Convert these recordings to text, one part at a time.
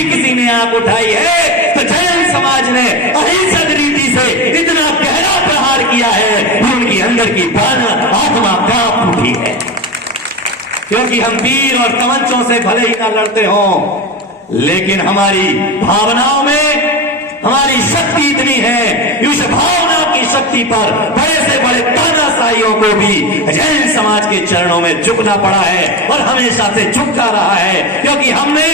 भी किसी ने आंख उठाई है तो जैन समाज ने अहिंसक रीति से इतना गहरा प्रहार किया है कि उनकी अंदर की आत्मा कांप उठी है। क्योंकि हम तीर और तमंचों से भले ही ना लड़ते हो, लेकिन हमारी भावनाओं में हमारी शक्ति इतनी है, उस भावना की शक्ति पर बड़े से बड़े तानाशाहियों को भी जैन समाज के चरणों में झुकना पड़ा है और हमेशा से झुकता रहा है। क्योंकि हमने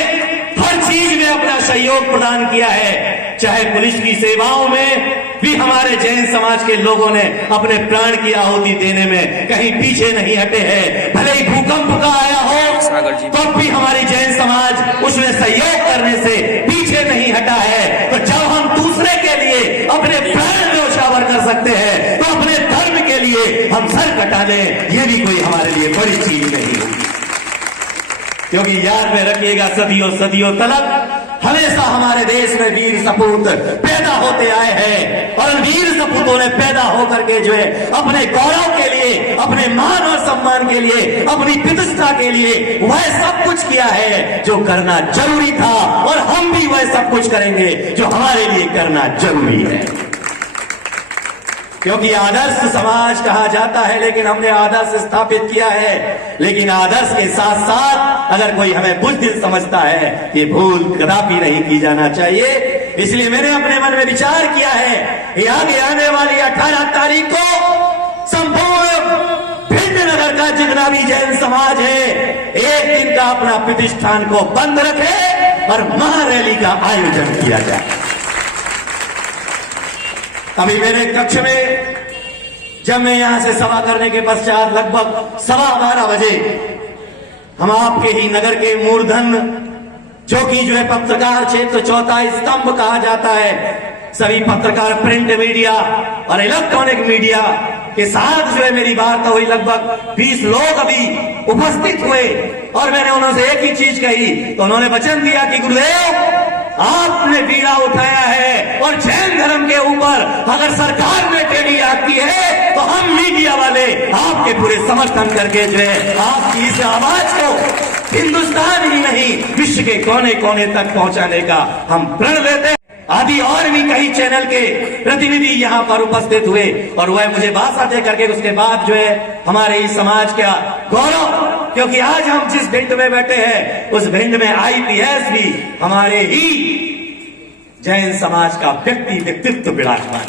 हर चीज में अपना सहयोग प्रदान किया है। चाहे पुलिस की सेवाओं में भी हमारे जैन समाज के लोगों ने अपने प्राण की आहुति देने में कहीं पीछे नहीं हटे हैं। भले ही भूकंप का आया हो तो भी हमारी जैन समाज उसमें सहयोग करने से पीछे नहीं हटा है। तो जब हम दूसरे के लिए अपने प्राण न्यौछावर कर सकते हैं तो अपने धर्म के लिए हम सर कटा लें, ये भी कोई हमारे लिए बड़ी चीज नहीं होगी। क्योंकि याद में रखिएगा, सदियों सदियों तक हमेशा हमारे देश में वीर सपूत पैदा होते आए हैं और वीर सपूतों ने पैदा होकर के जो है अपने गौरव के लिए, अपने मान और सम्मान के लिए, अपनी प्रतिष्ठा के लिए वह सब कुछ किया है जो करना जरूरी था और हम भी वह सब कुछ करेंगे जो हमारे लिए करना जरूरी है। क्योंकि आदर्श समाज कहा जाता है, लेकिन हमने आदर्श स्थापित किया है। लेकिन आदर्श के साथ साथ अगर कोई हमें बुज़दिल समझता है, ये भूल कदापि नहीं की जाना चाहिए। इसलिए मैंने अपने मन में विचार किया है कि आगे आने वाली 18 तारीख को संपूर्ण भिंड नगर का जितना भी जैन समाज है, एक दिन का अपना प्रतिष्ठान को बंद रखे और महारैली का आयोजन किया जाए। अभी मेरे कक्ष में जब मैं यहां से सभा करने के पश्चात लगभग 12:15 बजे हम आपके ही नगर के मूर्धन, जो कि जो है पत्रकार क्षेत्र चौथा स्तंभ कहा जाता है, सभी पत्रकार, प्रिंट मीडिया और इलेक्ट्रॉनिक मीडिया के साथ जो है मेरी बात हुई। लगभग 20 लोग अभी उपस्थित हुए और मैंने उन्होंने एक ही चीज कही, तो उन्होंने वचन दिया कि गुरुदेव आपने बीड़ा उठाया है और जैन धर्म के ऊपर अगर सरकार ने टेढ़ी आती है तो हम मीडिया वाले आपके पूरे समर्थन करके जो है आपकी इस आवाज को हिंदुस्तान ही नहीं विश्व के कोने कोने तक पहुंचाने का हम प्रण लेते हैं। आदि और भी कई चैनल के प्रतिनिधि यहाँ पर उपस्थित हुए और वह मुझे भाषा दे करके उसके बाद जो है हमारे इस समाज का गौरव, क्योंकि आज हम जिस भिंड में बैठे हैं उस भिंड में IPS भी हमारे ही जैन समाज का व्यक्तित्व विराजमान।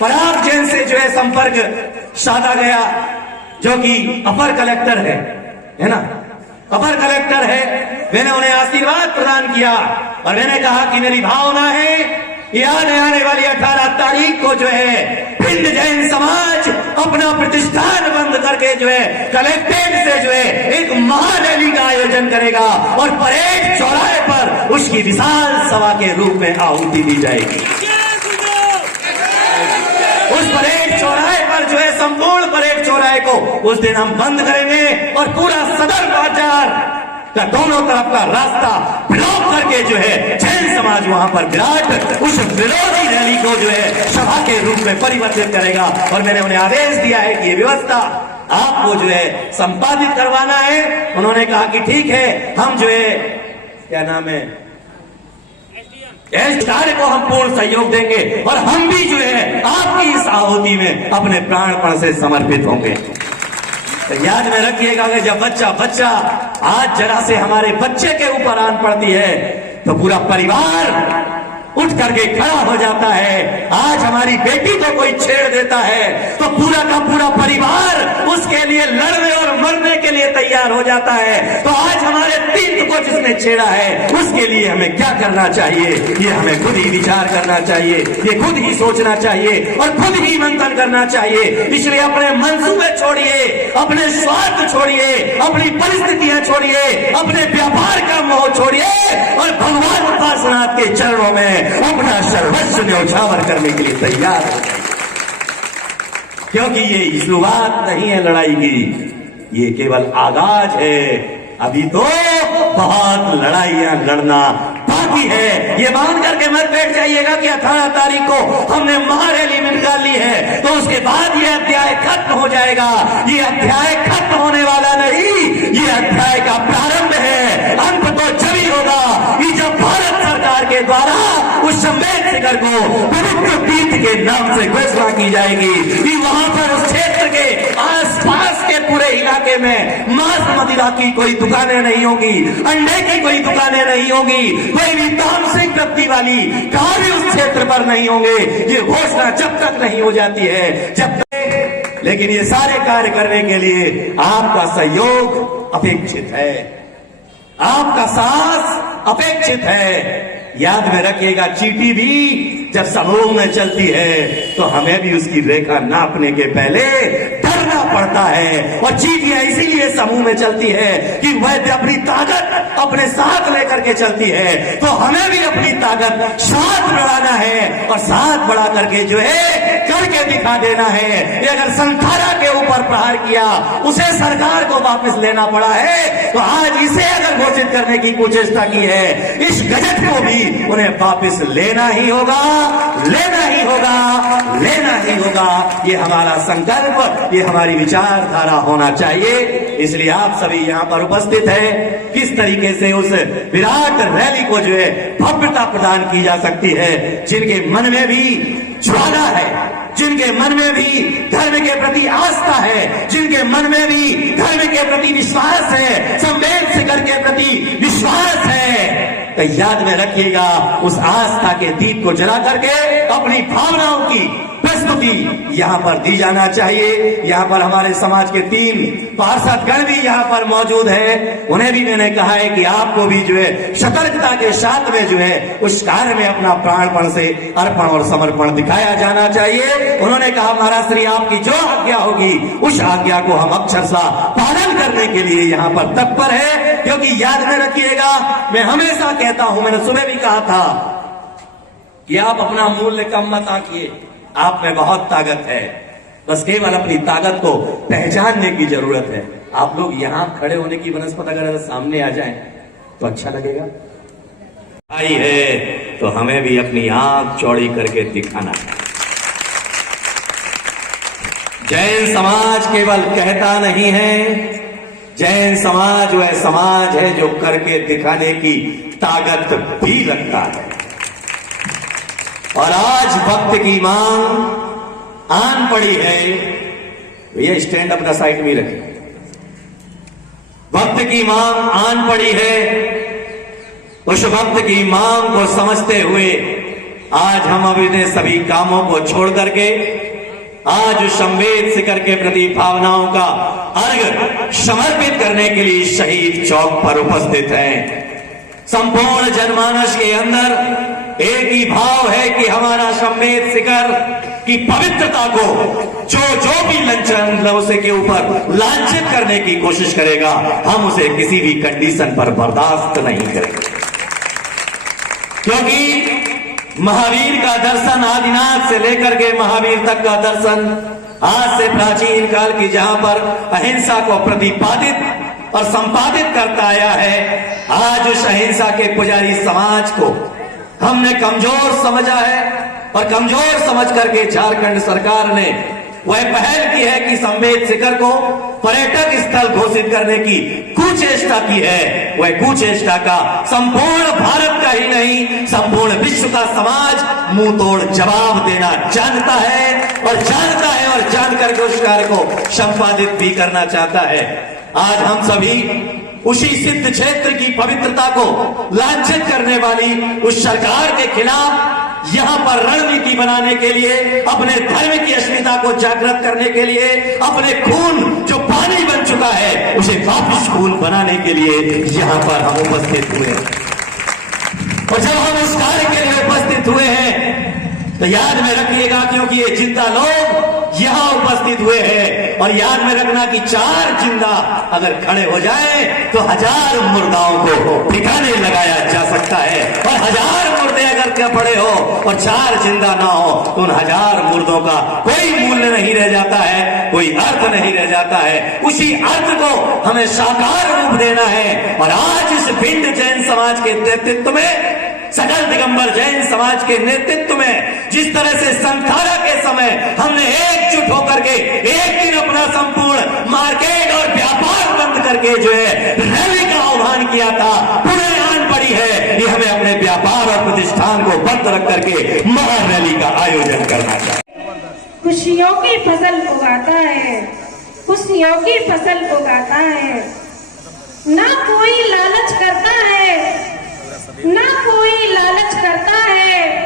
पराग जैन से जो है संपर्क साधा गया, जो कि अपर कलेक्टर है ना, अपर कलेक्टर है। मैंने उन्हें आशीर्वाद प्रदान किया और मैंने कहा कि मेरी भावना है कि आने वाली 18 तारीख को जो है भिंड जैन समाज अपना प्रतिष्ठान बंद करके जो है कलेक्ट्रेट से जो है एक महारैली का आयोजन करेगा और परेड चौराहे पर उसकी विशाल सभा के रूप में आहुति दी जाएगी। उस परेड चौराहे पर जो है संपूर्ण परेड चौराहे को उस दिन हम बंद करेंगे और पूरा सदर बाजार का दोनों तरफ का रास्ता ब्लॉक करके जो है जैन समाज वहां पर विराट उस विरोधी रैली को जो है सभा के रूप में परिवर्तित करेगा। और मैंने उन्हें आदेश दिया है कि ये व्यवस्था आपको जो है संपादित करवाना है। उन्होंने कहा कि ठीक है, हम जो है क्या नाम है इस कार्य को हम पूर्ण सहयोग देंगे और हम भी जो है आपकी इस आहुति में अपने प्राणपण से समर्पित होंगे। तो याद में रखिएगा कि जब बच्चा आज जरा से हमारे बच्चे के ऊपर आन पड़ती है तो पूरा परिवार उठ करके खड़ा हो जाता है। आज हमारी बेटी को कोई छेड़ देता है तो पूरा का पूरा परिवार उसके लिए लड़ने और मरने के लिए तैयार हो जाता है। तो आज हमारे तीर्थ को जिसने छेड़ा है उसके लिए हमें क्या करना चाहिए, ये हमें खुद ही विचार करना चाहिए, ये खुद ही सोचना चाहिए और खुद ही मंथन करना चाहिए। इसलिए अपने मंसूबे छोड़िए, अपने स्वार्थ छोड़िए, अपनी परिस्थितियां छोड़िए, अपने व्यापार का मोह छोड़िए और भगवान उपासनाथ के चरणों में अपना सर्वस्व न्यौछावर करने के लिए तैयार हो जाए। क्योंकि ये शुरुआत नहीं है लड़ाई की, ये केवल आगाज है। अभी तो बहुत लड़ाइयां लड़ना बाकी है। ये मान करके मत बैठ जाइएगा कि 18 तारीख को हमने महारैली निकाली है तो उसके बाद ये अध्याय खत्म हो जाएगा। ये अध्याय खत्म होने वाला नहीं, ये अध्याय का प्रारंभ है। अंत तो जब ही होगा क्षेत्र को पवित्र तीर्थ के नाम से घोषणा की जाएगी कि वहां पर उस क्षेत्र के आसपास के पूरे इलाके में मांस मदिरा की कोई दुकानें नहीं होगी, अंडे की कोई दुकानें नहीं होगी, कोई भी तामसिक वृत्ति वाली कार्य उस क्षेत्र पर नहीं होंगे। ये घोषणा जब तक नहीं हो जाती है, जब तक, लेकिन ये सारे कार्य करने के लिए आपका सहयोग अपेक्षित है, आपका साथ अपेक्षित है। याद में रखिएगा, चींटी भी जब समूह में चलती है तो हमें भी उसकी रेखा नापने के पहले डरना पड़ता है। और चींटियां इसीलिए समूह में चलती है कि वह अपनी ताकत अपने साथ लेकर के चलती है, तो हमें भी अपनी ताकत साथ बढ़ाना है और साथ बढ़ा करके जो है करके दिखा देना है। ये अगर संथारा के ऊपर प्रहार किया, उसे सरकार को वापस लेना पड़ा है, तो आज इसे अगर घोषित करने की कुचेष्टा की है, इस गजट को भी उन्हें वापस लेना ही होगा, लेना ही होगा, लेना ही होगा। ये हमारा संकल्प, ये हमारी विचारधारा होना चाहिए। इसलिए आप सभी यहाँ पर उपस्थित हैं। किस तरीके से उस विराट रैली को जो है भव्यता प्रदान की जा सकती है, जिनके मन में भी ज्वाला है, जिनके मन में भी धर्म के प्रति आस्था है, जिनके मन में भी धर्म के प्रति विश्वास है, संवेद शिखर के प्रति विश्वास है, तो याद में रखिएगा, उस आस्था के दीप को जला करके अपनी भावनाओं की प्रस्तुति यहाँ पर दी जाना चाहिए। यहाँ पर हमारे समाज के 3 पार्षदगण भी यहाँ पर मौजूद है। उन्हें भी मैंने कहा है कि आपको भी जो है सतर्कता के साथ में जो है उस कार्य में अपना प्राणपण से अर्पण और समर्पण दिखाया जाना चाहिए। उन्होंने कहा, महाराज श्री आपकी जो आज्ञा होगी उस आज्ञा को हम अक्षरशः पालन करने के लिए यहाँ पर तत्पर है। क्योंकि याद में रखिएगा, मैं हमेशा कहता हूं, मैंने सुबह भी कहा था कि आप अपना मूल्य कम मत आंकिए, आप में बहुत ताकत है, बस केवल अपनी ताकत को पहचानने की जरूरत है। आप लोग यहां खड़े होने की बनस्पत अगर सामने आ जाए तो अच्छा लगेगा। आई है तो हमें भी अपनी आंख चौड़ी करके दिखाना है। जैन समाज केवल कहता नहीं है, जैन समाज वह समाज है जो करके दिखाने की ताकत भी रखता है। और आज वक्त की मांग आन पड़ी है, ये स्टैंड अपना साइड में रखें। वक्त की मांग आन पड़ी है, उस वक्त की मांग को समझते हुए आज हम अपने सभी कामों को छोड़ करके आज उस संवेद शिखर के प्रति भावनाओं का अर्घ समर्पित करने के लिए शहीद चौक पर उपस्थित हैं। संपूर्ण जनमानस के अंदर एक ही भाव है कि हमारा संवेद शिखर की पवित्रता को जो भी लंचन उसे के ऊपर लांछित करने की कोशिश करेगा, हम उसे किसी भी कंडीशन पर बर्दाश्त नहीं करेंगे। क्योंकि महावीर का दर्शन आदिनाथ से लेकर के महावीर तक का दर्शन आज से प्राचीन काल की जहां पर अहिंसा को प्रतिपादित और संपादित करता आया है, आज उस अहिंसा के पुजारी समाज को हमने कमजोर समझा है। और कमजोर समझ करके झारखंड सरकार ने वह पहल की है कि संवेद शिखर को पर्यटक स्थल घोषित करने की कुचेष्टा की है। वह कुचेष्टा का संपूर्ण भारत का ही नहीं, संपूर्ण विश्व का समाज मुंह तोड़ जवाब देना जानता है और जान करके उस कार्य को संपादित भी करना चाहता है। आज हम सभी उसी सिद्ध क्षेत्र की पवित्रता को लांछित करने वाली उस सरकार के खिलाफ यहां पर रणनीति बनाने के लिए, अपने धर्म की अस्मिता को जागृत करने के लिए, अपने खून जो पानी बन चुका है उसे वापस खून बनाने के लिए यहां पर हम उपस्थित हुए। और जब हम उस कार्य के लिए उपस्थित हुए हैं तो याद में रखिएगा, क्योंकि ये जिंदा लोग यहां उपस्थित हुए हैं, और याद में रखना कि 4 जिंदा अगर खड़े हो जाए तो 1000 मुर्दाओं को ठिकाने लगाया जा सकता है। और 1000 मुर्दे अगर क्या पड़े हो और 4 जिंदा ना हो तो उन 1000 मुर्दों का कोई मूल्य नहीं रह जाता है, कोई अर्थ नहीं रह जाता है। उसी अर्थ को हमें साकार रूप देना है। और आज इस भिंड जैन समाज के नेतृत्व में, सकल दिगंबर जैन समाज के नेतृत्व में जिस तरह से संथारा के समय हमने एकजुट होकर के एक दिन अपना संपूर्ण मार्केट और व्यापार बंद करके जो है रैली का आह्वान किया था, पुनः आन पड़ी है। ये हमें अपने व्यापार और प्रतिष्ठान को बंद रख करके महारैली का आयोजन करना चाहिए। खुशियों की फसल उगाता है, खुशियों की फसल उगाता है, ना कोई लालच करता है, ना कोई लालच करता है,